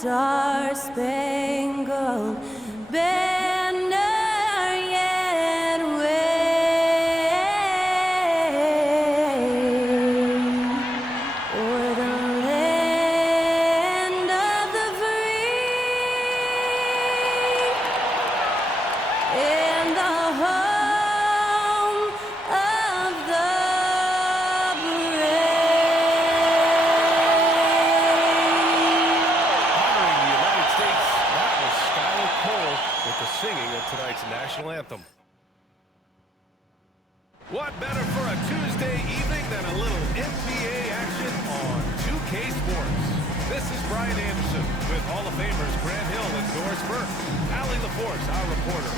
star-spangled banner yet wave o'er the land of the free and the home of the singing of tonight's national anthem. What better for a Tuesday evening than a little NBA action on 2K Sports? This is Brian Anderson with Hall of Famers Grant Hill and Doris Burke. Allie LaForce, our reporter.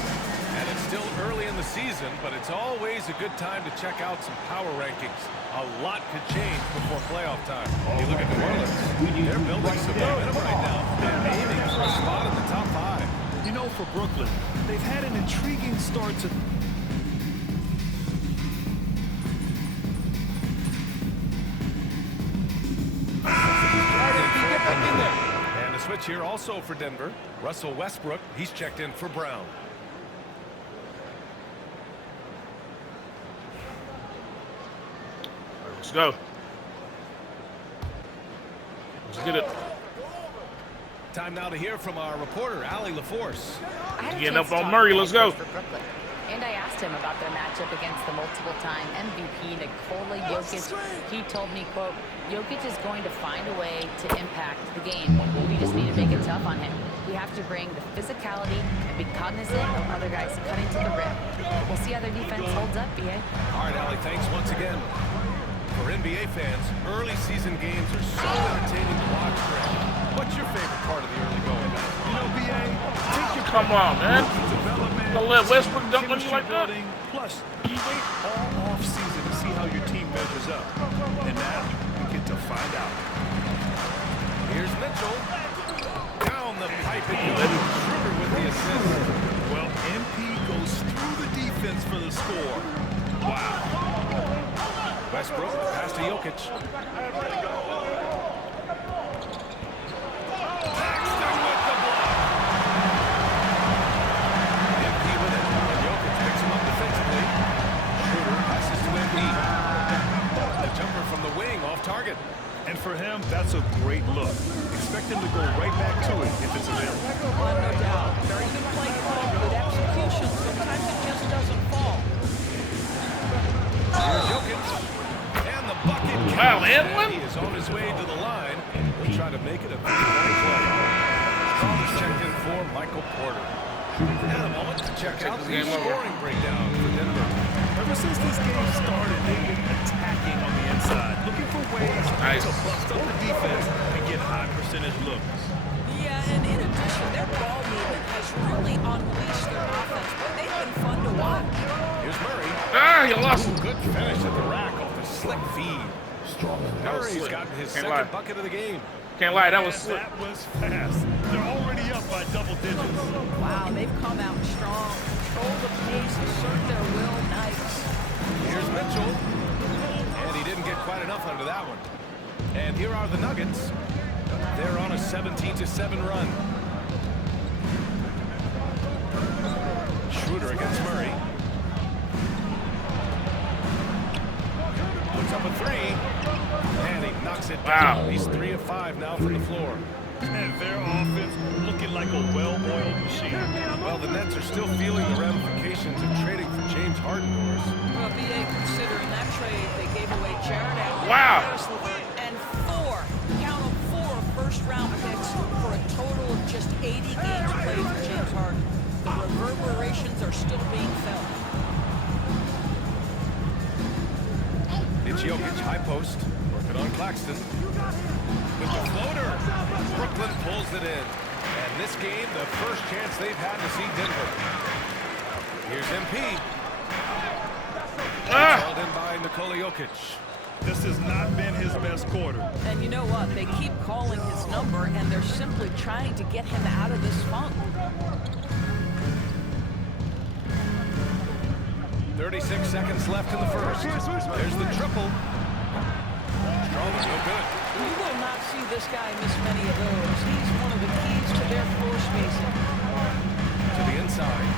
And it's still early in the season, but it's always a good time to check out some power rankings. A lot could change before playoff time. You look at New Orleans, they're building some momentum right now and aiming for a spot in the top 5. You know, for Brooklyn, they've had an intriguing start to... And a switch here also for Denver. Russell Westbrook, he's checked in for Brown. Let's go. Let's get it. Time now to hear from our reporter, Allie LaForce. Getting up on Murray, let's go. And I asked him about their matchup against the multiple-time MVP Nikola Jokic. He told me, quote, Jokic is going to find a way to impact the game. We just need to make it tough on him. We have to bring the physicality and be cognizant of other guys cutting to the rim. We'll see how their defense holds up, BA. All right, Allie, thanks once again. For NBA fans, early season games are so entertaining to watch. What's your favorite part of the early going? You know, BA, take your Come on, man. development. Don't let Westbrook dunk on you like that. Plus, you wait all off season to see how your team measures up. And now we get to find out. Here's Mitchell. Down the pipe and goes. Schroeder with the assist. Well, MP goes through the defense for the score. Wow. Westbrook pass to Jokic. Paxton with the block. MP with it. And Jokic picks him up defensively. Schroeder passes to MP. The jumper from the wing off target. And for him, that's a great look. Expect him to go right back to it if it's available. No doubt. Very good play call, good execution. Sometimes it just doesn't fall. Here's Jokic. And the bucket. Wow, man. He is on his way to the line. He'll try to make it a 3-point play. Strong is checked in for Michael Porter. And a moment to check out the scoring breakdown for Denver. Ever since this game started, they've been attacking on the inside, looking for ways to bust up the defense and get high percentage looks. Yeah, and in addition, their ball movement has really unleashed their offense. But they've been fun to watch. Here's Murray. Ah, you lost. Good finish at the rack off the slick feed. Murray's gotten his second bucket of the game. Can't lie, that was slick. That was fast. They're already up by double digits. Wow, they've come out strong. Control the pace, assert their will. Nice. Here's Mitchell. And he didn't get quite enough under that one. And here are the Nuggets. They're on a 17-7 run. Schroeder against Murray. Puts up a 3. And he knocks it down. Wow. He's 3 of 5 now from the floor. And their offense looking like a well-oiled machine. Well, the Nets are still feeling the ramifications of trading for James Harden. Well, BA, considering that trade, they gave away Jared Allen, Wow. Harris LeVert, and 4 first-round picks for a total of just 80 games played for James Harden. The reverberations are still being felt. It's Jokic, high post, working on Claxton. With the floater, Brooklyn pulls it in. And this game, the first chance they've had to see Denver. Here's MP. Called in by Nikola Jokic. This has not been his best quarter. And you know what? They keep calling his number, and they're simply trying to get him out of this funk. 36 seconds left in the first. There's the triple. Strong is no good. You will not see this guy miss many of those. He's one of the keys to their floor spacing. To the inside.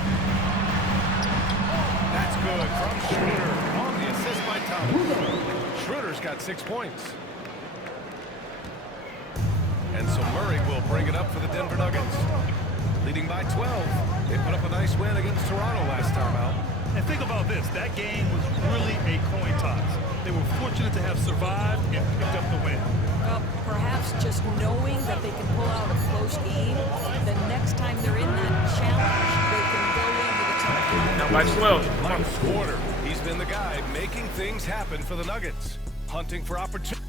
That's good from Schroeder on the assist by Thomas. Schroeder's got 6 points. And so Murray will bring it up for the Denver Nuggets. Leading by 12. They put up a nice win against Toronto last time out. And think about this. That game was really a coin toss. They were fortunate to have survived and picked up the win. Perhaps just knowing that they can pull out a close game, the next time they're in that challenge, they can go into the top. Now by 12. Mike Porter, he's been the guy making things happen for the Nuggets. Hunting for opportunity.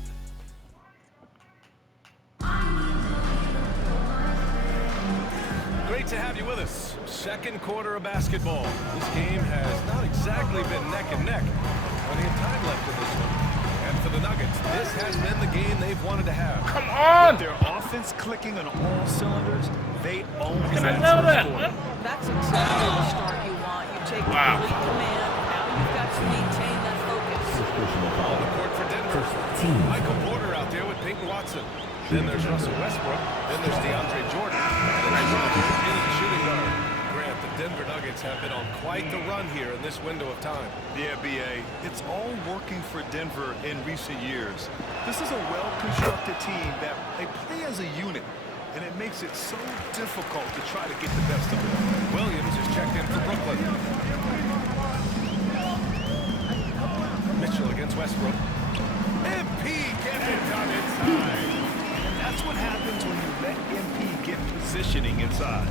Great to have you with us. Second quarter of basketball. This game has not exactly been neck and neck. Plenty of time left in this one. And for the Nuggets, this has been the game they've wanted to have. Come on! Their offense clicking on all cylinders, they own Can I know that? That's exactly the start you want. You take complete command. Now you've got to maintain that focus. On the court for Denver. Michael Porter out there with Peyton Watson. Then there's Russell Westbrook. Then there's DeAndre Jordan. And then Roger in the shooting guard. Grant, the Denver Nuggets have been on quite the run here in this window of time. Yeah, B.A., it's all working for Denver in recent years. This is a well-constructed team that they play as a unit, and it makes it so difficult to try to get the best of them. Williams is checked in for Brooklyn. Mitchell against Westbrook. MP gets it done inside. That's what happens when you let MP get positioning inside.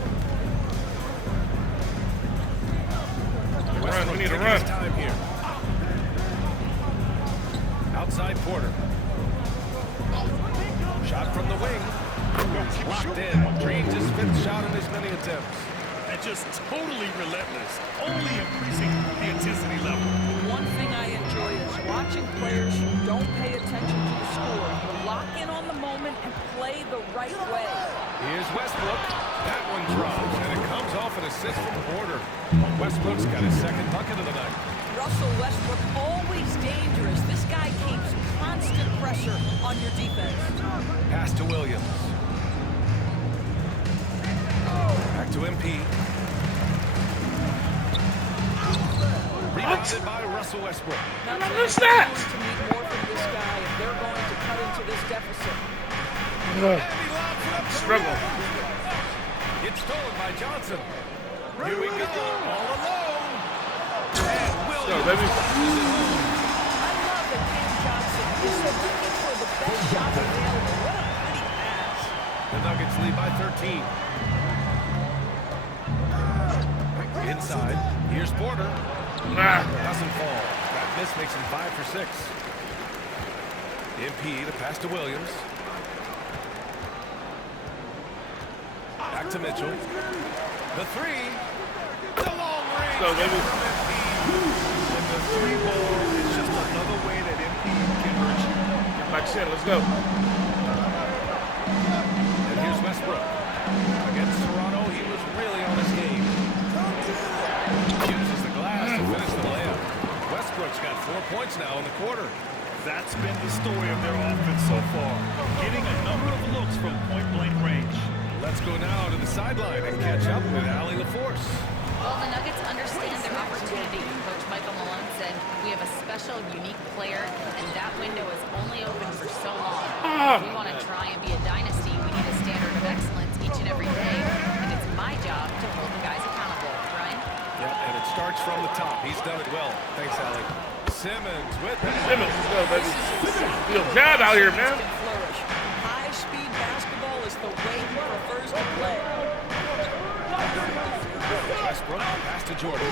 Run, we need to taking run. his time here. Outside Porter. Shot from the wing. Locked in. Dreams his 5th shot in as many attempts. And just totally relentless, only increasing the intensity level. One thing I enjoy is watching players who don't pay attention to the score, lock in on the moment and play the right way. Here's Westbrook. That one drops, and it comes off an assist from Porter. Westbrook's got his 2nd bucket of the night. Russell Westbrook, always dangerous. This guy keeps constant pressure on your defense. Pass to Williams. Back to MP. Rebounded by Russell Westbrook. Now, What's that? to need more from this guy if they're going to cut into this deficit. And he lobs it up to Struggle. the rim. It's stolen by Johnson. Here we go, all alone. And Williams. Go, baby. I love that Cam Johnson is looking for the best shot available. What a pretty pass. The Nuggets lead by 13. Inside, here's Porter. Doesn't fall. That miss makes him 5 for 6. MP, the pass to Williams. Back to Mitchell. The 3. The long range. Go, baby. From MP. And the 3 ball is just another way that MP can hurt you. Like I said, let's go. And here's Westbrook. Against Toronto, he was really on his game. Uses the glass to finish the layup. Westbrook's got 4 points now in the quarter. That's been the story of their offense so far, getting a number of looks from point-blank range. Let's go now to the sideline and catch up with Allie LaForce. Well, the Nuggets understand their opportunity. Coach Michael Malone said, we have a special, unique player, and that window is only open for so long. If we want to try and be a dynasty, we need a standard of excellence each and every day, and it's my job to hold the guys accountable. Ryan? Yep, and it starts from the top. He's done it well. Thanks, Allie. Simmons with it. Simmons, let's go, baby. Feel bad out here, man. Can flourish. High-speed basketball is the way he prefers to play. Westbrook, pass to Jordan.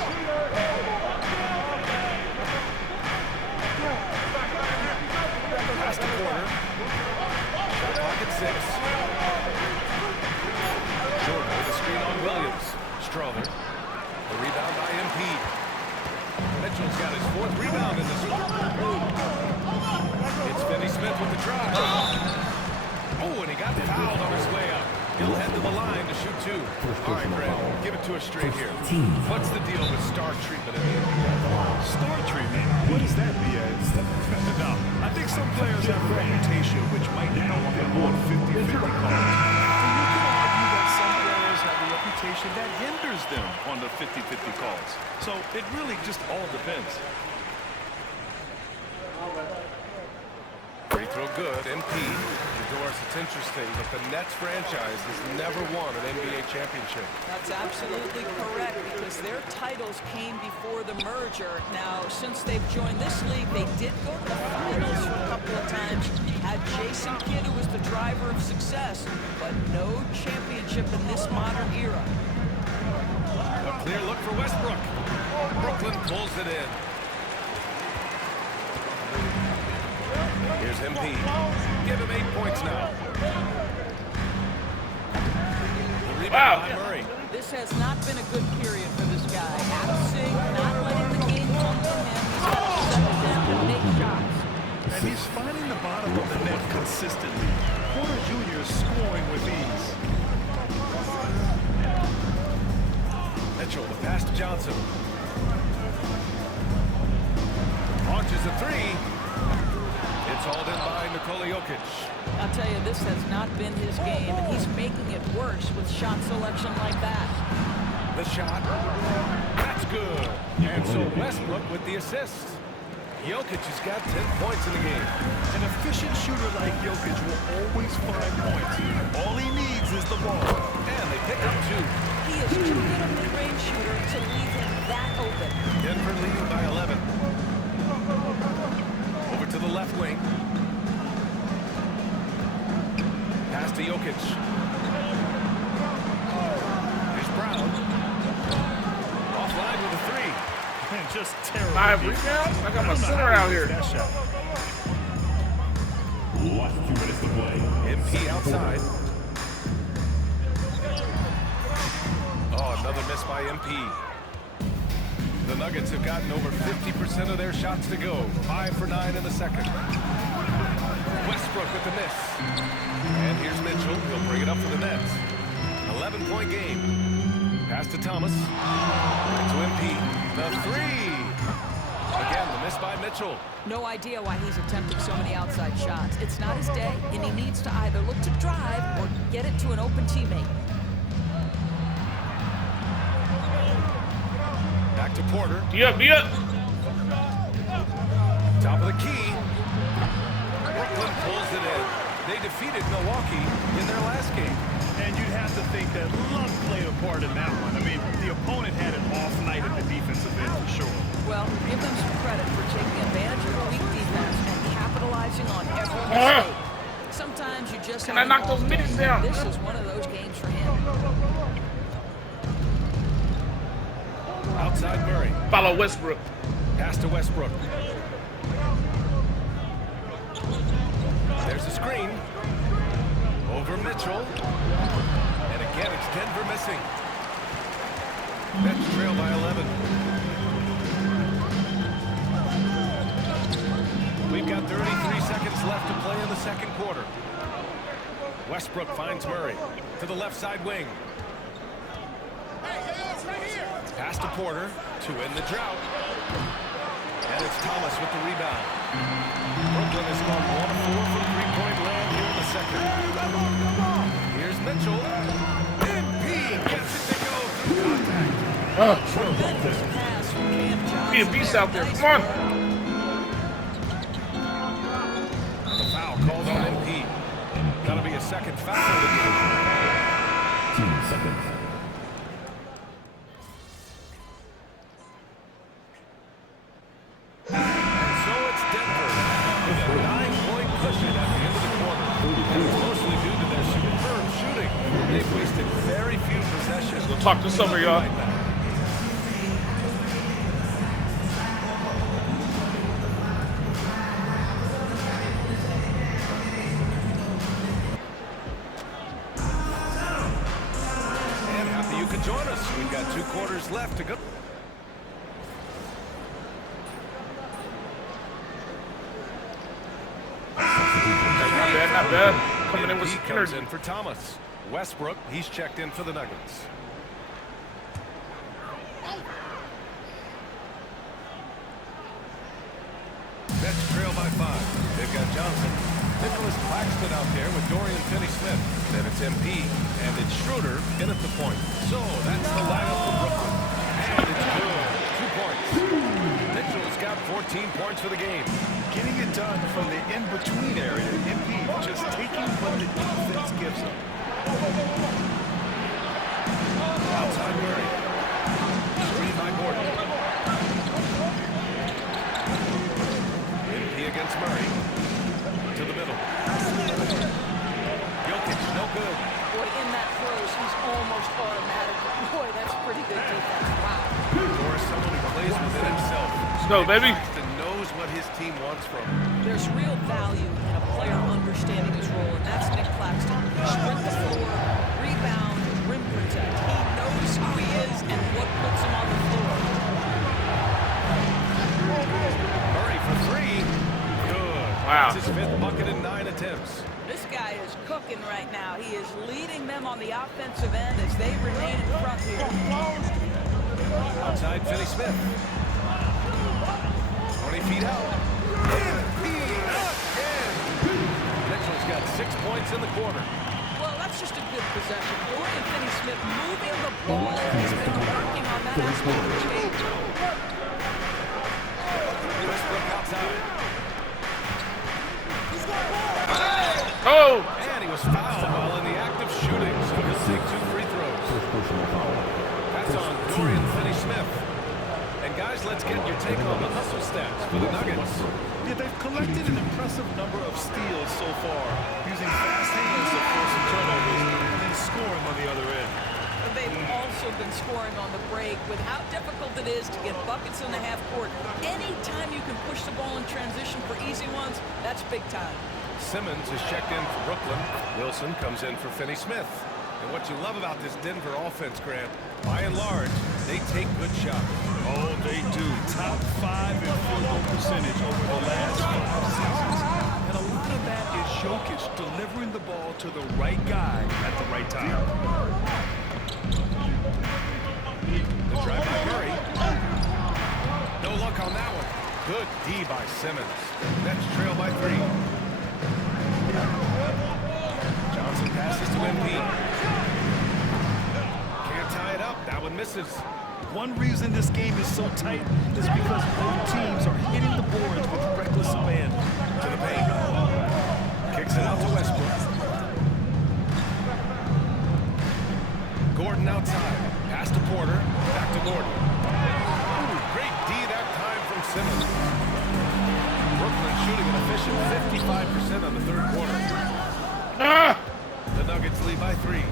Pass to Porter. Pocket 6. Jordan with a screen on Williams. Strother. The rebound by MP. Mitchell's got his 4th rebound in this one. It's Finney Smith with the drive. Oh, and he got fouled on his way up. He'll head to the line to shoot 2. All right, Grant, give it to us straight here. What's the deal with star treatment in the NBA? Star treatment? What is that, B.A.? No, I think some players have a reputation which might help them on and that hinders them on the 50-50 calls. So it really just all depends. Free throw good, MP. Doris, it's interesting, but the Nets franchise has never won an NBA championship. That's absolutely correct because their titles came before the merger. Now, since they've joined this league, they did go to the finals a couple of times. Had Jason Kidd, who was the driver of success, but no championship in this modern era. A clear look for Westbrook. Brooklyn pulls it in. Here's MP. Give him 8 points now. The rebound by Murray. This has not been a good period for this guy. Out of sync, not letting the game come to him. He's got to settle down and make shots. And he's finding the bottom of the net consistently. Porter Jr. is scoring with ease. Mitchell, the pass to Johnson. Launches a three. It's hauled in by Nikola Jokic. I'll tell you, this has not been his game, and he's making it worse with shot selection like that. The shot. That's good. And so Westbrook with the assist. Jokic has got 10 points in the game. An efficient shooter like Jokic will always find points. All he needs is the ball. And they pick up 2. He is too good a mid-range shooter to leave him that open. Denver leading by 11. Over to the left wing. Pass to Jokic. Here's Brown. Offline with a 3. Man, just terrible. 5 rebounds? I got my center out here. That shot. Last 2 minutes to play. MP outside. Oh, another miss by MP. The Nuggets have gotten over 50% of their shots to go. 5 for 9 in the second. Westbrook with the miss. And here's Mitchell. He'll bring it up for the Nets. 11-point game. Pass to Thomas. To MP. The 3. Again, the miss by Mitchell. No idea why he's attempting so many outside shots. It's not his day, and he needs to either look to drive or get it to an open teammate. Back to Porter. Be up. Top of the key. Brooklyn pulls it in. They defeated Milwaukee in their last game. And you'd have to think that luck played a part in that one. I mean, the opponent had an off night at the defensive end for sure. Well, give them some credit for taking advantage of a weak defense and capitalizing on every mistake. Sometimes you just Can I knock those minutes down? This is one of those games for him. Outside Murray. Follow Westbrook. Pass to Westbrook. There's a screen. Over Mitchell. And again, it's Denver missing. Nets trail by 11. We've got 33 seconds left to play in the second quarter. Westbrook finds Murray to the left side wing. Pass to Porter to end the drought. And it's Thomas with the rebound. Brooklyn has gone 1-4 from three-point land here in the second. Here's Mitchell. MP gets it to go through contact. Tremendous pass from Cam Johnson. Be a beast out there. Come on. The foul called on MP. That'll be a second foul of the game. 2 seconds. So it's Denver with a 9-point cushion at the end of the quarter. And it's mostly due to their superb shooting. They've wasted very few possessions. We'll talk this over, y'all. And happy you could join us. We've got 2 quarters left to go. Not bad. Coming in with He some comes energy. in for Thomas. Westbrook, he's checked in for the Nuggets. Nets trail by 5. They've got Johnson. Nicholas Claxton out there with Dorian Finney-Smith. Then it's MP, and it's Schroeder in at the point. So that's the lineup for Brooklyn. And it's good. 2 points. Mitchell's got 14 points for the game. Getting it done from the in-between area. MP just taking what the defense gives him. Outside Murray. Screen by Gordon. MP against Murray. To the middle. Jokic, no good. Boy, in that throws, he's almost automatic. Boy, that's pretty good defense. Wow. Or someone who plays within himself. Let's go, baby. Claxton knows what his team wants from him. There's real value in a player understanding his role, and that's Nick Claxton. Sprint the floor, rebound, rim protect. He knows who he is and what puts him on the floor. Murray for three. Good. Wow. That's his 5th bucket in 9 attempts. This guy is cooking right now. He is leading them on the offensive end as they remain in front here. Outside Finney-Smith. 20 feet out. Again. Mitchell's got 6 points in the quarter. Well, that's just a good possession. Dorian Finney-Smith moving the ball. He's been working on that aspect of the game. Westbrook outside. Oh! And he was fouled while in the act of shooting, so he'll take 2 free throws. That's on Dorian Finney-Smith. And guys, let's get your take on the hustle stats for the Nuggets. Yeah, they've collected an impressive number of steals so far, using fast hands to force some turnovers and then scoring on the other end. They've also been scoring on the break with how difficult it is to get buckets in the half court. Anytime you can push the ball in transition for easy ones, that's big time. Simmons is checked in for Brooklyn. Wilson comes in for Finney-Smith. And what you love about this Denver offense, Grant, by and large, they take good shots. Oh, they do. Top 5 in field goal percentage over the last 5 seasons. And a lot of that is Jokic delivering the ball to the right guy at the right time. The drive by Murray. No luck on that one. Good D by Simmons. Nets trail by 3. Johnson passes to MP. Can't tie it up. That one misses. One reason this game is so tight is because both teams are hitting the boards with reckless abandon. To the paint. Kicks it out to Westbrook. Gordon outside. Pass to Porter. Back to Gordon. Ooh, great D that time from Simmons. Brooklyn shooting an efficient 55% on the 3rd quarter. Ah! The Nuggets lead by 3.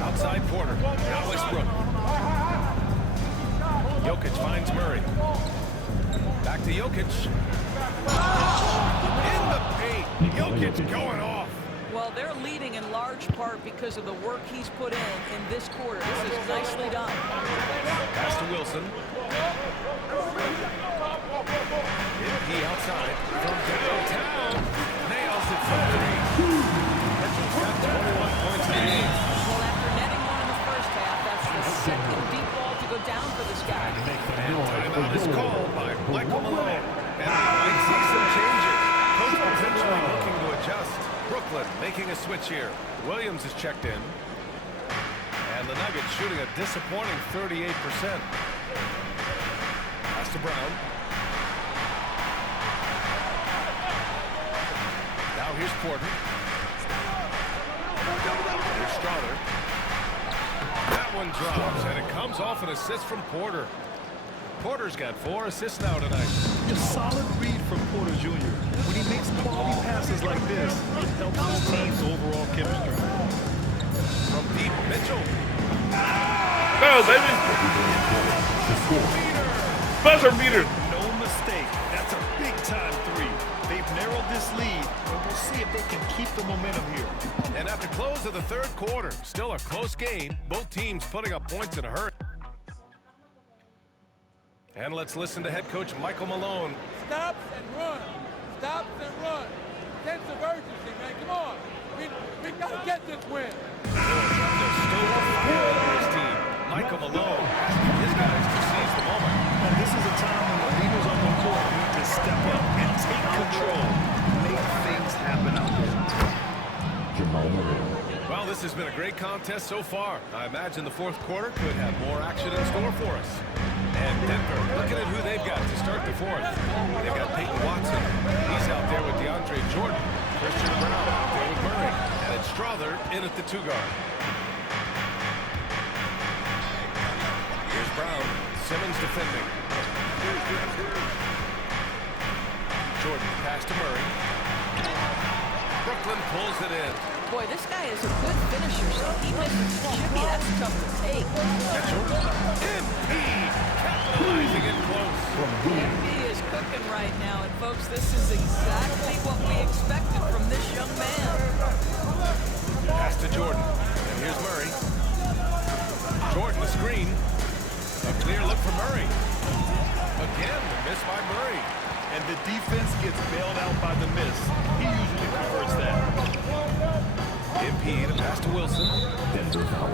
Outside Porter. Now Westbrook. Jokic finds Murray. Back to Jokic. In the paint. Jokic going off. Well, they're leading in large part because of the work he's put in this quarter. This is nicely done. Pass to Wilson. MP outside. From downtown. Nails it from 3. Mitchell's got 21 points in the game. Well, after netting one in the first half, that's the second deep ball to go down for this guy. And timeout is called by Michael Malone. And we might see some changes. Coach potentially looking to adjust. Brooklyn making a switch here. Williams is checked in. And the Nuggets shooting a disappointing 38%. Pass to Brown. Now here's Porter. Here's Strother. That one drops, and it comes off an assist from Porter. Porter's got 4 assists now tonight. A solid read from Porter Jr. When he makes quality passes like this, it helps his team's overall chemistry. From deep, Mitchell. Go, baby! Buzzer beater! No mistake. That's a big-time 3. They've narrowed this lead, and we'll see if they can keep the momentum here. And at the close of the 3rd quarter, still a close game. Both teams putting up points in a hurry. And let's listen to head coach Michael Malone. Stops and run. Stops and run. Sense of urgency, man. Come on. We got to get this win. There's still a fire under his team. Michael Malone asking his guys to seize the moment. And this is a time when the leaders on the court need to step up and take control. Make things happen out there. Well, this has been a great contest so far. I imagine the fourth quarter could have more action in store for us. And Denver, looking at who they've got to start the fourth. They've got Peyton Watson. He's out there with DeAndre Jordan. Christian Brown out there with Murray. And it's Strother in at the 2 guard. Here's Brown. Simmons defending. Jordan pass to Murray. Brooklyn pulls it in. Boy, this guy is a good finisher, so he misses Chippy. That's tough to take. Mitchell. MP capitalizing it close. MP is cooking right now, and folks, this is exactly what we expected from this young man. Pass to Jordan. And here's Murray. Jordan, the screen. A clear look for Murray. Again, the miss by Murray. And the defense gets bailed out by the miss. He usually prefers that. MP to pass to Wilson. Denver foul.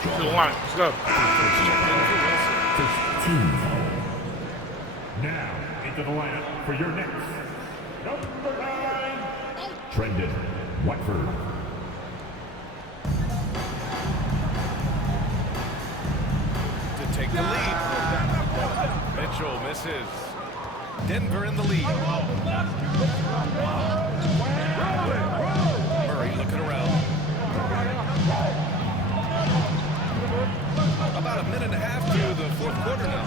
To the line. Let's go. First check in for Wilson. First team foul. Now into the lineup for your next number 9, Trendon Watford. To take the lead. Mitchell misses. Denver in the lead. Murray looking around. About a minute and a half through the fourth quarter now.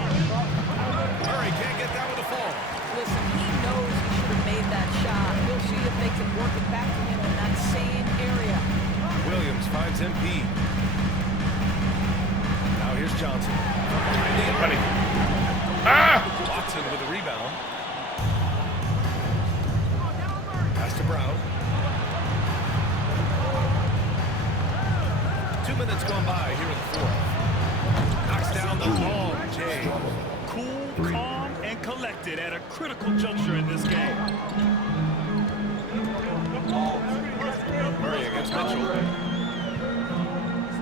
Murray can't get that one to fall. Listen, he knows he should have made that shot. We'll see if they can work it back to him in that same area. Williams finds MP. Now here's Johnson. Behind the Buddy. arc. Watson with a rebound. Pass to Brown. 2 minutes gone by here in the fourth. Knocks down the long J. Cool, calm, and collected at a critical juncture in this game. Murray against Mitchell.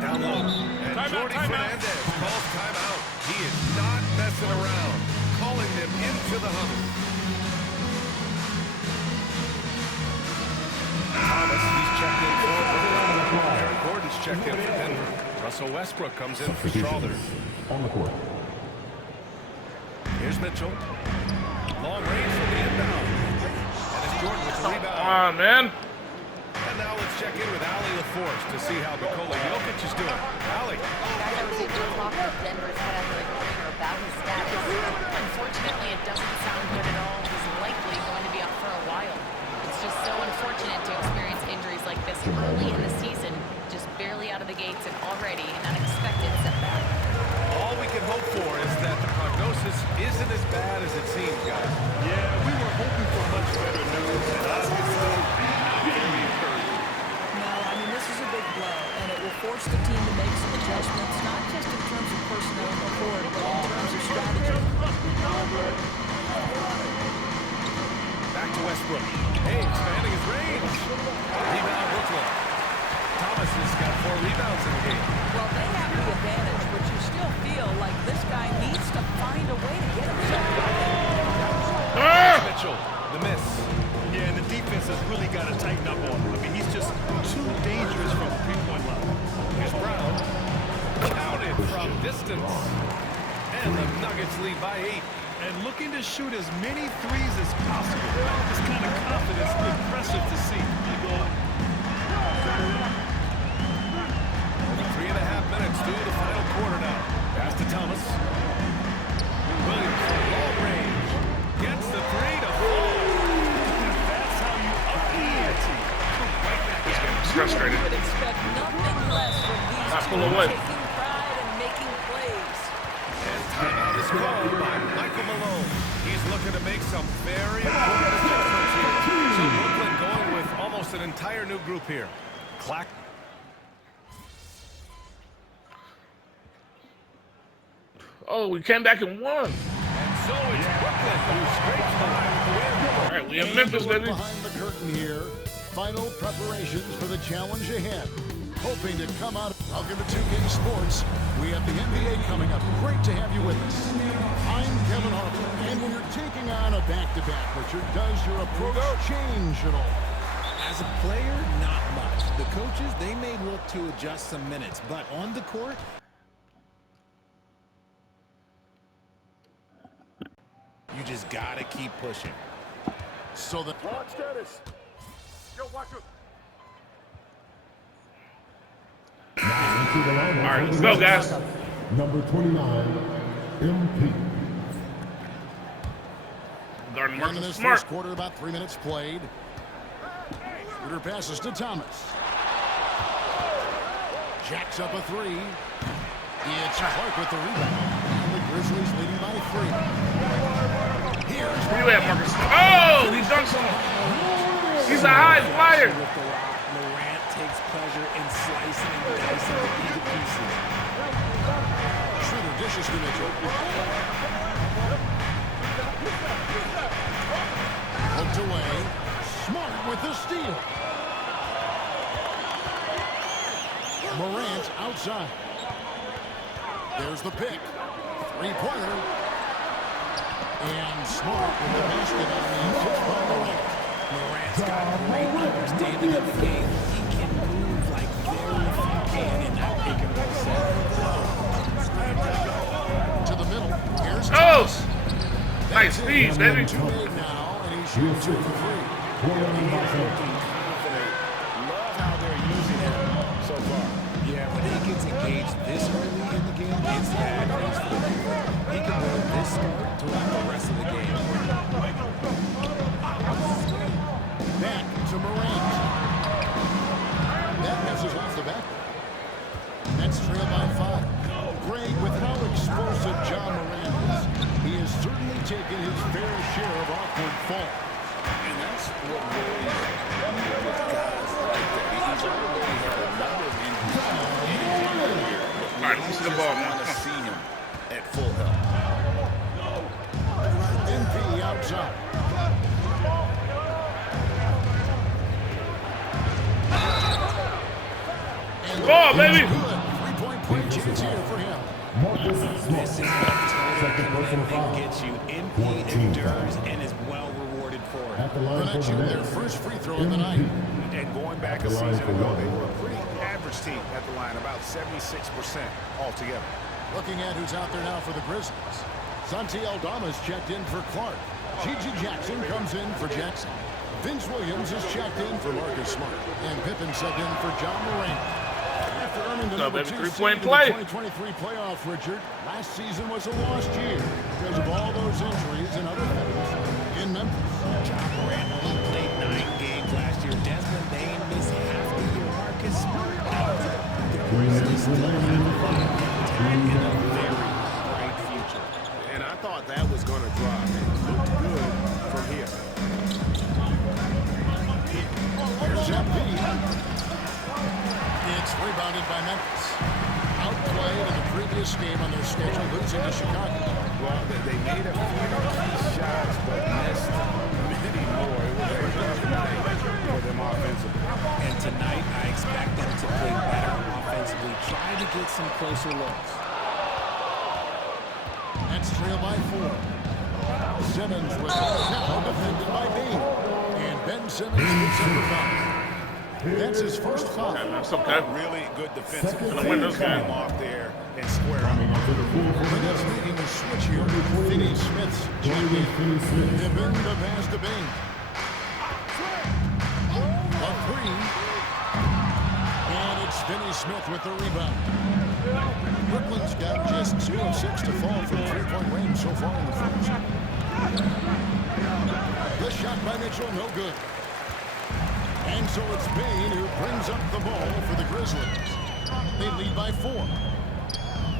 Down low. And Jordy Fernandez calls timeout. He is not messing around. Calling them into the huddle. Thomas, he's checked in for Brooklyn. Aaron Gordon's checked in for Denver. Russell Westbrook comes in for Strother. On the court. Here's Mitchell. Long range from the inbound. And it's Jordan with the Come rebound. on, man. And now let's check in with Allie LaForce to see how Nikola Jokic is doing. Allie. Guys, I was able to talk with Denver's head athletic trainer about his status. Unfortunately, it doesn't sound good at all. He's likely going to be out for a while. It's just so unfortunate to experience injuries like this early in the season, just barely out of the gates and already an unexpected setback. All we can hope for is that the prognosis isn't as bad as it seems, guys. Yeah, we were hoping for much better news, and obviously not very encouraging. No, I mean, this is a big blow, and it will force the team to make some adjustments, not just in terms of personnel on the court, but in terms of strategy. Back to Westbrook. Hey, expanding his range. Rebound Brooklyn. Thomas has got 4 rebounds in the game. Well, they have the advantage, but you still feel like this guy needs to find a way to get himself Mitchell, the miss. Yeah, and the defense has really got to tighten up on him. I mean, he's just too dangerous from the three-point line. Here's Brown. Counted from distance. And the Nuggets lead by 8. And looking to shoot as many threes as possible. This kind of confidence is impressive to see. Over 3.5 minutes through the final quarter now. Pass to Thomas. Williams from long range. Gets the 3 to fall. That's how you up the ante. He's getting frustrated. You would expect nothing less from these Not two pull away. taking pride and making plays. And timeout is called by Michael Malone. He's looking to make some very important adjustments here. So Brooklyn going with almost an entire new group here. Clack. Oh, we came back and won. And so it's Brooklyn who scrapes by with the win. All right, we have Memphis, baby. Behind the curtain here, final preparations for the challenge ahead. hoping to come out. Welcome to 2K Sports. We have the NBA coming up. Great to have you with us. I'm Kevin Harper, and when you're taking on a back-to-back, Richard, does your approach change at all? As a player, not much. The coaches, they may look to adjust some minutes, but on the court, you just gotta keep pushing. So the Watch Dennis. Yo, watch him. All right, let's go, guys. Number 29, MP. Guarding in Marcus this Smart. first quarter, about 3 minutes played. Shooter passes to Thomas. Jacks up a three. It's Clark with the rebound. And the Grizzlies leading by 3. Here's Where you at, Marcus? Oh, he dunks on him. He's a high flyer. With the rock, Morant takes pleasure in slicing and dicing the easy pieces. Schroeder dishes to Mitchell. Hooked away. Smart with the steal. Morant outside. There's the pick. Three-pointer. And Smart with the basket on the assist by Morant. Morant's got great understanding of the game. He can move like very few can in that pick and roll set. To the middle. Here's Oh! Thomas. Nice speed, baby. Two made now, and he's shooting 2 for 3. Love how they're using him so far. Yeah, when he gets engaged this early in the game, it's bad news for him. He can roll this start throughout the rest of the game. Back to Morant. That misses off the back. That's trailed by 5. Greg, with how explosive John Morant is, he has certainly taken his fair share of awkward falls. And that's what worries me with guys like that. He's already had a number of injuries in his career. All right, let me see the ball I now. want to see him at full health. MP outside. And Ball, baby. good. Three-point play chance here for him. Marcus Smart. This is what Second total personal foul. gets you. MP 14 endures fouls. and is well rewarded for it. At the line Gonna for the shoot their Nets. first free throw of the night. And going back a The line season for ago, one. they were a pretty average team at the line, about 76% altogether. Looking at who's out there now for the Grizzlies. Santi Aldama's checked in for Clark. Gigi Jackson comes in for Jackson. Vince Williams is checked in for Marcus Smart. And Pippen subbed in for John Morant. After earning the Go, number baby. 2 Three-point seed in play. the 2023 playoff, Richard, last season was a lost year because of all those injuries and other things in Memphis. John Morant only played 9 games last year. Desmond Bain missed half the year. Marcus Smart out. The Grizzlies still have a lot of talent and a very bright future. And I thought that was going to drop. It looked good from here. Here's MP. It's rebounded by Memphis. Outplayed in the previous game on their schedule, losing to Chicago. Well, they made a few key shots, but missed many more. It was a rough night for them offensively. And tonight, I expect them to play better offensively. Try to get some closer looks. That's trailed by 4. Simmons with the now defended by Bean. And Ben Simmons gets number 5. That's his first foul. Yeah, that's okay. Really good defensive Gonna play win to this come game. off there and square up. But that's making a switch here. Finney Smith's checked in. Pippen the pass to Bain. A 3. And it's Finney Smith with the rebound. Brooklyn's got just 2 of 6 to fall from three-point range so far in the first. The shot by Mitchell, no good. And so it's Bain who brings up the ball for the Grizzlies. They lead by 4.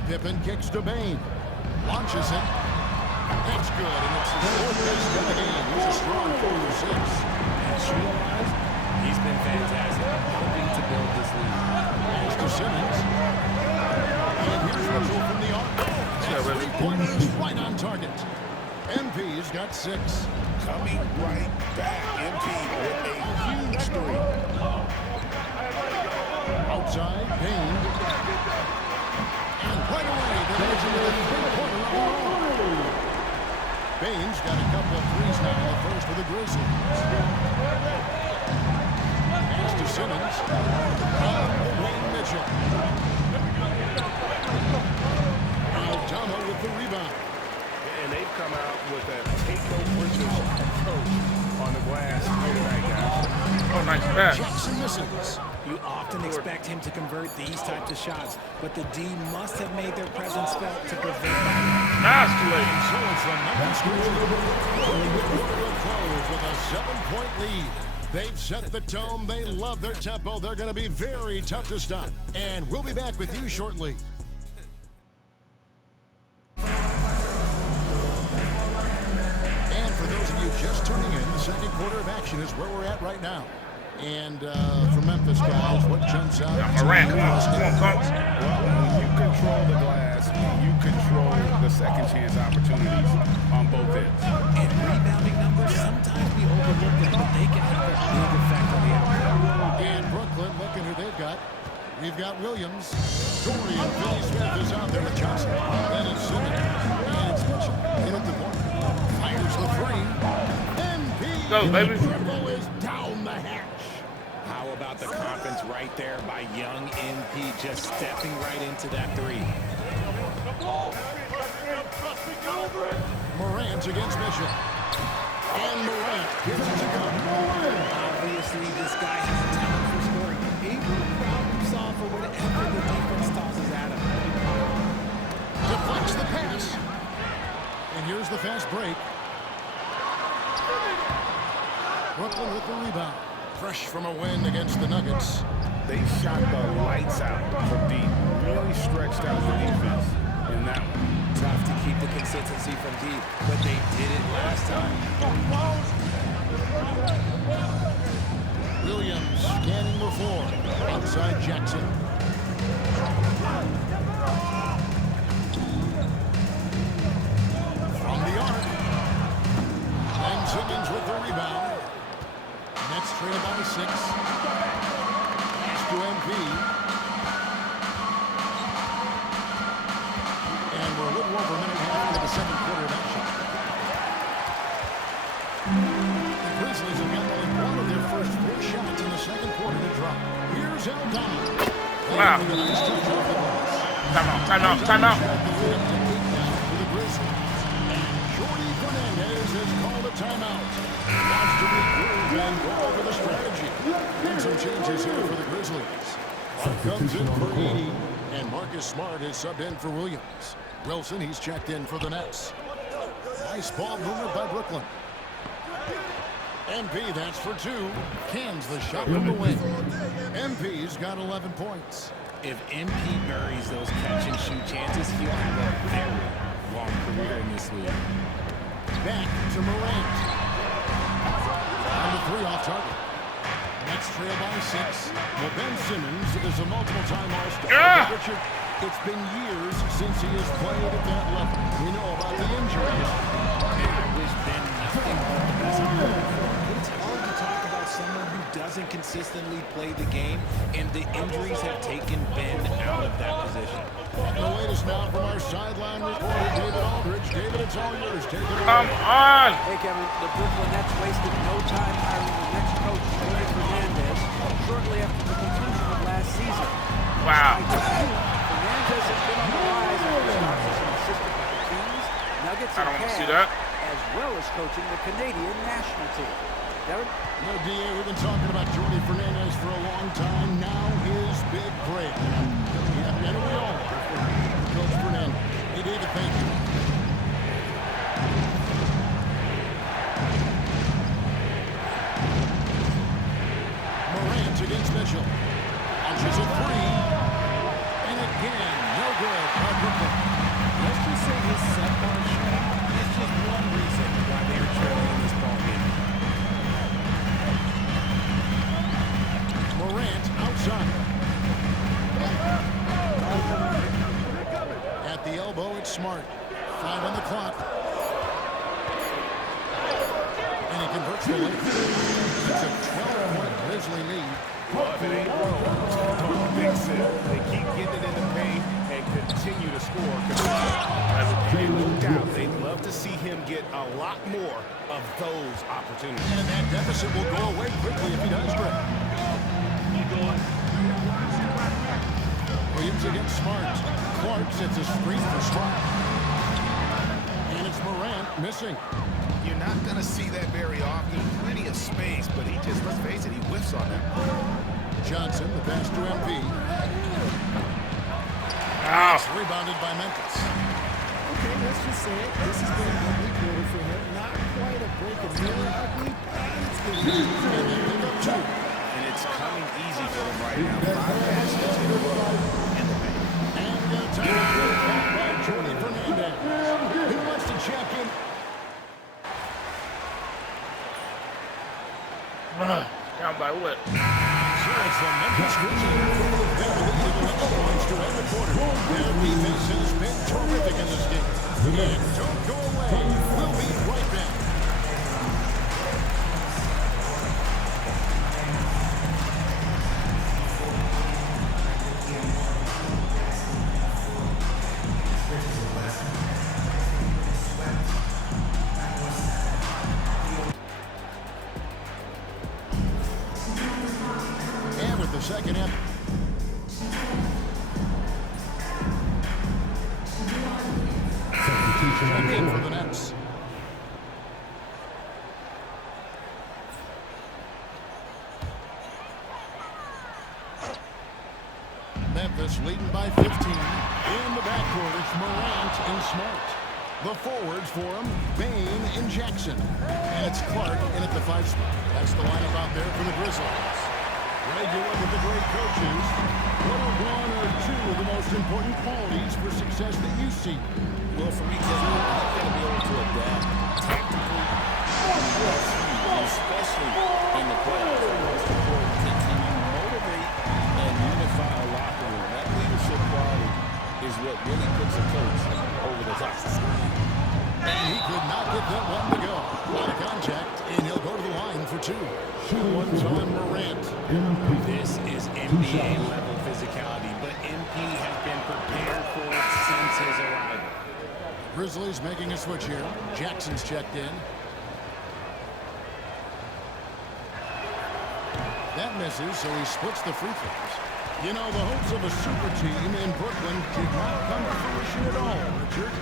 Pippen kicks to Bain. Launches it. That's good, and it's his 4th base of the game. He's a strong 4 for 6. And shooting-wise, he's been fantastic, helping to build this lead. Here's to Simmons. And here's Mitchell from the arc. That's 3 pointers right on target. MP's got 6. Coming right back, MP with a huge 3. outside. Payne. And right away, they measure with a three-pointer on their own. Payne's got a couple of threes now in the first for the Grizzlies. Pass to Simmons. On the wing, Mitchell. Aldama with the rebound. And they've come out with a take-no-prisoners approach on the glass here tonight, guys. Oh, nice pass. Jackson misses. You often expect him to convert these types of shots, but the D must have made their presence felt to prevent that. Nicely. So it's the Nuggets close with a 7-point lead. They've set the tone. They love their tempo. They're going to be very tough to stop. And we'll be back with you shortly. And for those of you just tuning in, the second quarter of action is where we're at right now. And for Memphis guys, what jumps out? Morant, come on, come on. Well, when you control the glass, you control the second chance opportunities on both ends. And rebounding numbers, sometimes we overlook them, but they can have a big effect on the outcome. And Brooklyn, looking who they've got. We've got Williams. Dorian Finney-Smith is out there with Johnson. Then it's Simmons. And it's Mitchell. In at the point. Fires the three. MP. Go, baby. Dribble is down the hatch. How about the confidence right there by young NP just stepping right into that three? Morant against Mitchell. And Morant gives it to go. Obviously, this guy has a talent for scoring. Able to problem solve for whatever the defense tosses at him. Deflects the pass. And here's the fast break. Brooklyn with the rebound. Fresh from a win against the Nuggets. They shot the lights out from deep. Really stretched out the defense in that one. Tough to keep the consistency from deep, but they did it last time. Williams scanning the floor. Outside Jackson. From the arc. And Simmons with the rebound. Nets trail by 6. Pass to MP. And we're a little over a minute and a half into the second quarter of action. The Grizzlies have got only one of their first 4 shots in the second quarter to drop. Here's Aldama. Wow. A nice touch off the glass. Time out. For the Grizzlies. Jordy Fernandez has called a timeout. Wants to regroup and go over the strategy. And some changes here for the Grizzlies. Comes in for 80, and Marcus Smart is subbed in for Williams. Wilson, he's checked in for the Nets. Nice ball movement by Brooklyn. MP, that's for 2. Cans the shot from the wing. MP's got 11 points. If MP buries those catch-and-shoot chances, he'll have a very long career in this league. Back to Morant. On the 3 off target. Nets trail by 6. Well, Ben Simmons is a multiple-time All-Star. Yeah. Richard, it's been years since he has played at that level. We know about the injuries. And I wish Ben nothing but the best. It's hard to talk about someone who doesn't consistently play the game, and the injuries have taken Ben out of that position. The latest now from our sideline reporter, David Aldridge. David, it's all yours. Take it away. Come on. Hey, Kevin, the Brooklyn Nets wasted no time hiring the next coach, Jordy Fernandez, shortly after the conclusion of last season. Wow. Fernandez has been on the rise after starts as an assistant with the Kings, Nuggets, I and don't want to see Cavs, that. as well as coaching the Canadian national team. Derek? No, DA, we've been talking about Jordy Fernandez for a long time. Now his big break. Yeah, and we all Coach Fernandez. Hey, David, thank you. Morant against Mitchell. Launches a 3. And again, no good by Brooklyn. Let's just say his set-bar shooting is just one reason why they're trailing in this ballgame. Morant outside. At the elbow, it's Smart. 5 on the clock. And he converts the lead. It's a 12-point Grizzly lead. Well, if it ain't broke, big sip. They keep getting it in the paint and continue to score. And no doubt they'd love to see him get a lot more of those opportunities. And that deficit will go away quickly if he does grab. Williams against Smart. Clark sets a screen for Smart. And it's Morant missing. You're not going to see that very often. Plenty of space, but he just, let's face it, he whiffs on that. Johnson, the pass to MP. It's rebounded by Memphis. Okay, let's just say it. This has been an ugly quarter for him. Not quite a break of nearly ugly, but it's getting And they pick up 2. and it's coming easy for them right now. 5 passes in a row in the paint. And we got a time by Jordan Fernandez. Who wants to check in? Down by what? So it's the Memphis Grizzlies. They're leading 11 points to end the quarter. Their defense has been terrific in this game. And don't go away. We'll be right back. And with the second half. Check in for the Nets. Memphis leading by 15. In the backcourt, it's Morant and Smart. The forwards for him, Bain and Jackson. And it's Clark in at the 5 spot. That's the lineup out there for the Grizzlies. Regular with the great coaches. What are 1 or 2 of the most important qualities for success that you see? Well, for me, Kevin, I've got to be able to adapt tactically, especially in the playoffs. Most important, can you motivate and unify a locker room? That leadership quality is what really puts a coach over the top. And he could not get that one to go. Out of contact, and he'll go to the line for 2. One's on Morant. This is NBA-level physicality, but MP has been prepared for it since his arrival. Grizzlies making a switch here. Jackson's checked in. That misses, so he splits the free throws. You know, the hopes of a super team in Brooklyn did not come to fruition at all, Richard.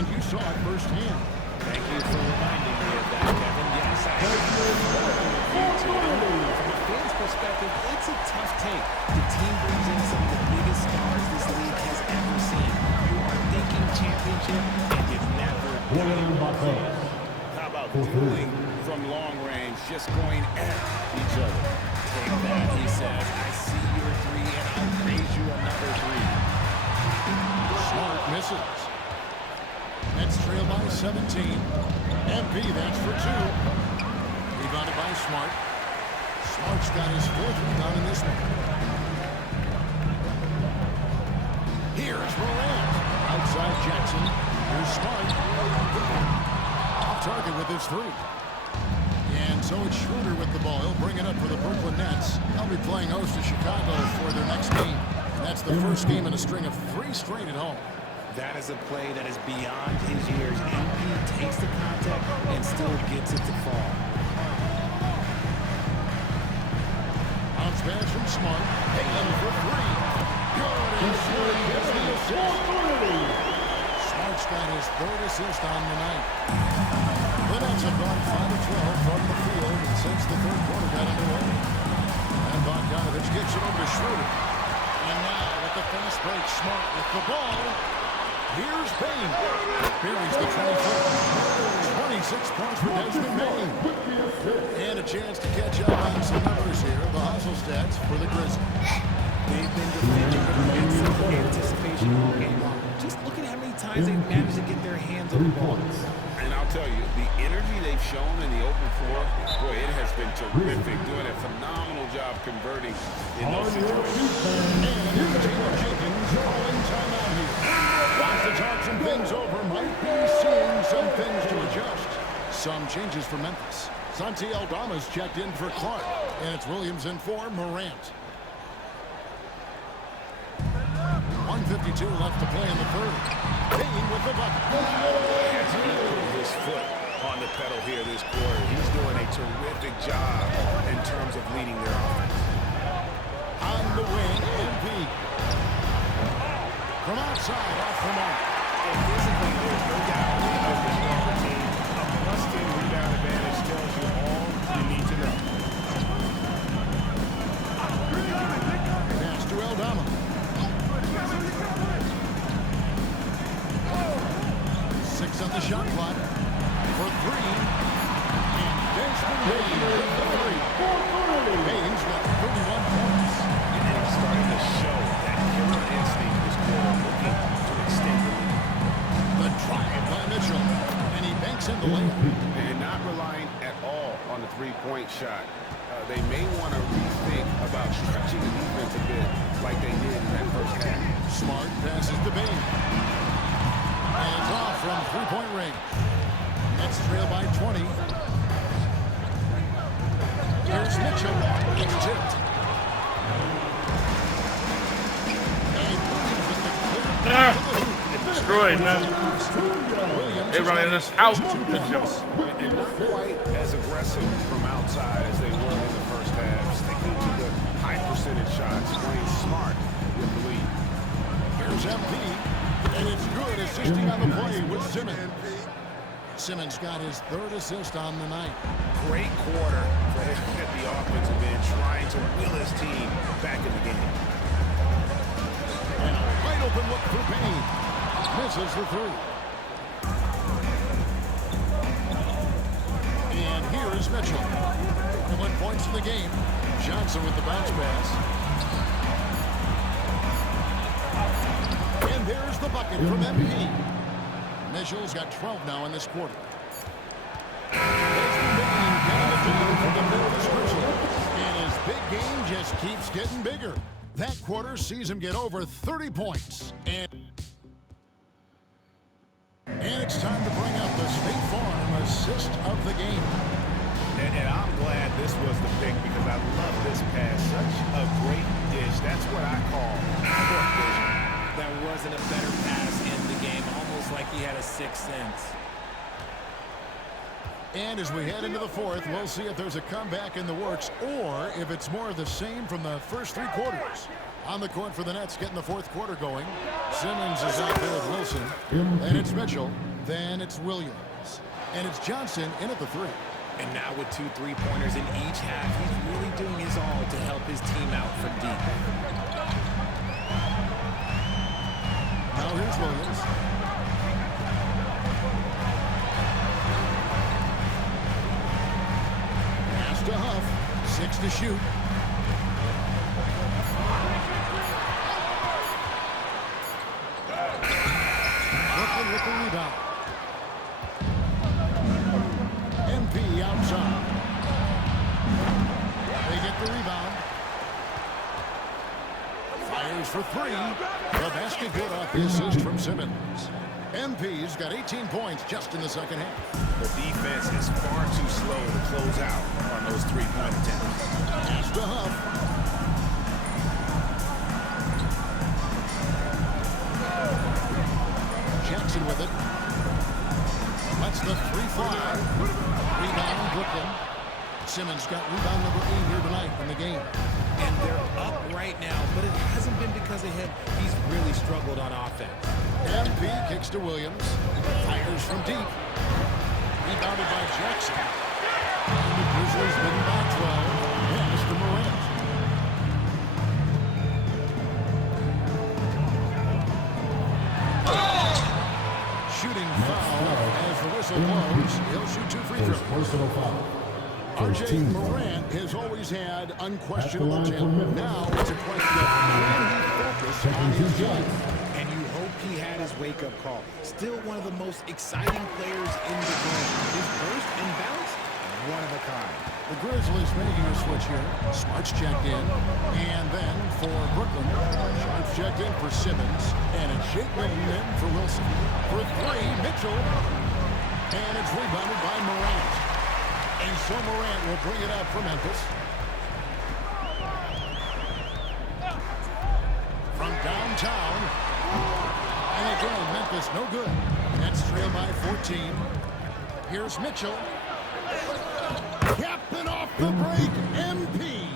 And you saw it firsthand. Thank you for reminding me of that, Kevin. Yes, I agree too. From a fan's perspective, it's a tough take. The team brings in some of the biggest stars this league has ever seen. You are thinking championship, and you've never done. How about dueling from long range, just going at each other? Take that, he says. I see your 3, and I'll raise you another 3. Smart misses. Nets trail by 17. MP, that's for 2. Rebounded by Smart. Smart's got his 4th rebound in this one. Here's Morant. Outside Jackson. Here's Smart. Off target with his 3. And so it's Schroeder with the ball. He'll bring it up for the Brooklyn Nets. They'll be playing host to Chicago for their next game. And that's the first game in a string of 3 straight at home. That is a play that is beyond his years. MP takes the contact and still gets it to fall. Bounce pass from Smart. Payton for 3. Good. And Smart gets the assist. Smart's got his 3rd assist on the night. The Nets have gone 5 of 12 from the field since the 3rd quarter got underway. And Bogdanovich gets it over to Schroeder. And now with the fast break, Smart with the ball. Here's Bain. Buries the 24. 26 points for Desmond Bain. And a chance to catch up on some numbers here. The hustle stats for the Grizzlies. They've been defending against some anticipation all game long. Just look at how many times they've managed to get their hands on the ball. And I'll tell you, the energy they've shown in the open floor, boy, it has been terrific. Doing a phenomenal job converting in those situations. And Taylor Jenkins calling timeout here. Wants to talk some things over. Might be seeing some things to adjust. Some changes for Memphis. Santi Aldama's checked in for Clark. And it's Williams in for Morant. 1:52 left to play in the third. Payne with the bucket. Has equaled his foot on the pedal here this quarter. He's doing a terrific job in terms of leading their offense. On the wing, MP. From outside, off the mark. And physically, there's no doubt that this stronger team, a +10 rebound advantage tells you all you need to know. Pass to Aldama. 6 on the shot clock. For 3. And Desmond Bain with the 3. Bain's got 31 points. And it's starting to show that killer instinct this quarter, looking to extend the lead. The drive by Mitchell. And he banks in the layup. And not relying at all on the three-point shot. They may want to rethink about stretching the defense a bit like they did in that first half. Smart passes to Bain. And it's off from three-point range. Nets trail by 20. Here's Mitchell. It's tipped. And Williams with the clear. Get destroyed, man. They're running us out. And not quite as aggressive from outside as they were in the first half. Sticking to the high percentage shots, playing smart with the lead. Here's MP. And it's good, assisting on the play with Simmons. Simmons got his 3rd assist on the night. Great quarter for him at the offensive end, trying to will his team back in the game. And a wide open look for Payne. Misses the 3. And here is Mitchell. 1 points in the game. Johnson with the bounce pass. And there's the bucket from MP. Mitchell's got 12 now in this quarter. Desmond Bain getting a deal from the Memphis Grizzlies. And his big game just keeps getting bigger. That quarter sees him get over 30 points. And it's time to bring up the State Farm assist of the game. And I'm glad this was the pick because I love this pass. Such a great dish. That's what I call court vision. There wasn't a better pass in the game, almost like he had a sixth sense. And as we head into the fourth, we'll see if there's a comeback in the works or if it's more of the same from the first 3 quarters. On the court for the Nets, getting the fourth quarter going. Simmons is out there with Wilson. Then it's Mitchell. Then it's Williams. And it's Johnson in at the 3. And now with 2 3-pointers in each half, he's really doing his all to help his team out for deep. Now here's Williams. Pass to Huff. 6 to shoot. Brooklyn with the rebound. MP outside. They get the rebound. Fires for 3. The basket good off the assist from Simmons. MP's got 18 points just in the second half. The defense is far too slow to close out on those 3-point attempts. Pass to Huff. Jackson with it. Lets the 3 fly. Rebound Brooklyn. Simmons got rebound number 8 here tonight in the game. And they're up right now, but it hasn't been because of him. He's really struggled on offense. MP kicks to Williams. Fires from deep. Rebounded by Jackson. And the Grizzlies leading by 12. Pass to Morant. Shooting foul as the whistle blows. He'll shoot 2 free throws. RJ Morant has always had unquestionable talent. Now it's a question of can he focus on his game. And you hope he had his wake-up call. Still one of the most exciting players in the game. His burst and bounce, one of a kind. The Grizzlies making a switch here. Smart's checked in. And then for Brooklyn, Smart's checked in for Simmons. And it's Shake Milton in for Wilson. For 3, Mitchell. And it's rebounded by Morant. And so Morant will bring it up for Memphis. From downtown. And again, Memphis no good. Nets trail by 14. Here's Mitchell. Capping off the break, MP.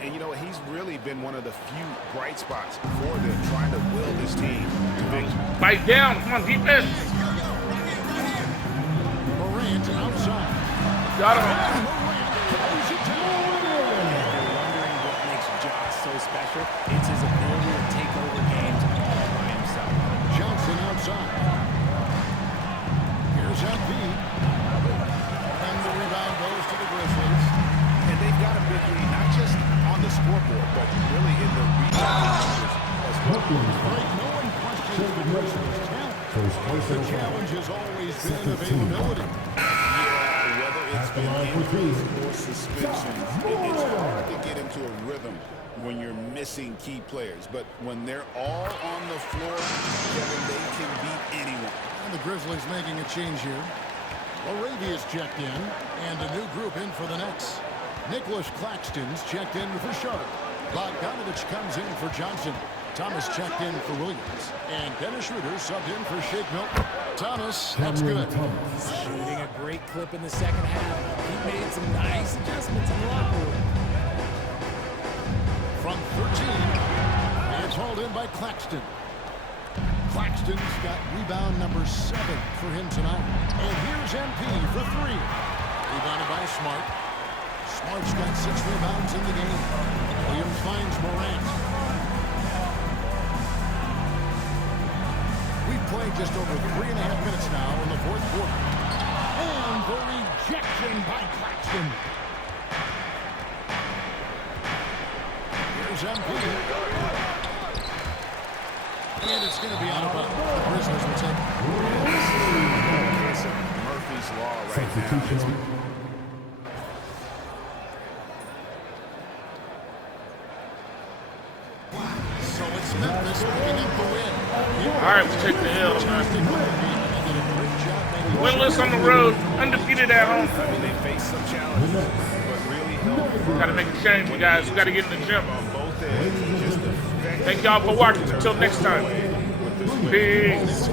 And you know what? He's really been one of the few bright spots for them trying to will this team to victory. Fight down. Come on, defense. Morant outside. Got him. And Morant throws it down. If you're wondering what makes Josh so special, it's his ability to take over games all by himself. Johnson outside. Here's Embiid. And the rebound goes to the Grizzlies. And they've got a big lead, not just on the scoreboard, but really in the rebounding numbers as well. Right, no one questions the Grizzlies' talent. The challenge has always been availability. Yeah, whether it's been injuries or suspensions, it's hard to get into a rhythm when you're missing key players. But when they're all on the floor, Kevin, they can beat anyone. And the Grizzlies making a change here. Laravia's checked in, and a new group in for the Nets. Nicholas Claxton's checked in for Sharp. Bogdanovich comes in for Johnson. Thomas checked in for Williams. And Dennis Schroeder subbed in for Shake Milton. Thomas, that's good. Shooting a great clip in the second half. He made some nice adjustments in the locker room. From 13, it's hauled in by Claxton. Claxton's got rebound number 7 for him tonight. And here's MP for 3. Rebounded by Smart. Smart's got 6 rebounds in the game. Williams finds Morant. We've played just over 3.5 minutes now in the fourth quarter. And the rejection by Claxton. Here's MP. And it's going to be out of bounds. The Grizzlies will take it. This is Murphy's Law right now. So it's Memphis picking up the win. All right, we'll take the L, man. Winless on the road, undefeated at home. I mean, they face some challenges, but really helped. Got to make a change, you guys. We got to get in the gym. On both ends, just Thank y'all for watching. Until next time. Peace.